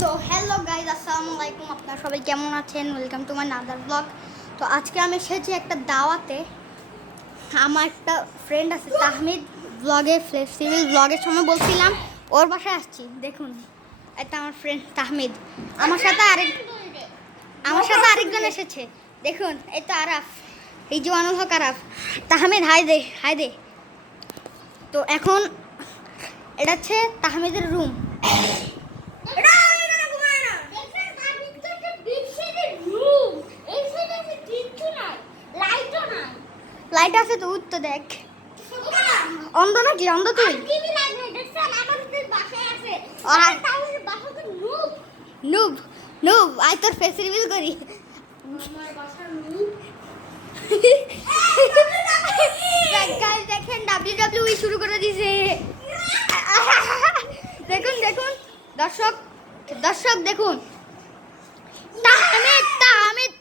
তো hello guys, আসসালামু আলাইকুম। আপনারা সবাই কেমন আছেন? Welcome to my another blog. তো আজকে আমি এসেছি একটা দাওয়াতে। আমার একটা ফ্রেন্ড আছে তাহমিদ, ব্লগে ফ্লেক্সিবল ব্লগের সময় বলছিলাম ওর বাসায় আসছি। দেখুন, এটা আমার ফ্রেন্ড তাহমিদ। আমার সাথে আরেকজন এসেছে। দেখুন, এটা আরাফ, এই জওয়ানুল হক আরাফ। তাহমিদ হাই দে। তো এখন এটা হচ্ছে তাহমিদের রুম। লাইট আছে তো, উত্তর দেখ। অন্ধ নাকি? অন্ধ তুই? নুব নুব আই তোর ফেস রিভিল করি। দেখেন WWE শুরু করে দিয়েছে। দেখুন দর্শক দেখুন, তাহমিদ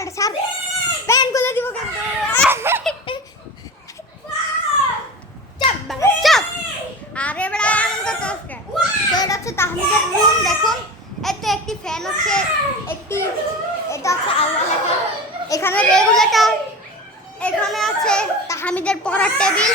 বেটা স্যার প্যান খুলে দিব কিন্তু। চাপ আরে বেটা এমন কথা আজকে। তো এটা হচ্ছে তাহমিদের রুম। দেখুন, এতে একটি ফ্যান হচ্ছে, এটা হচ্ছে আল্লাহ লেখা, এখানে রেগুলেটর, এখানে আছে তাহমিদের পড়ার টেবিল,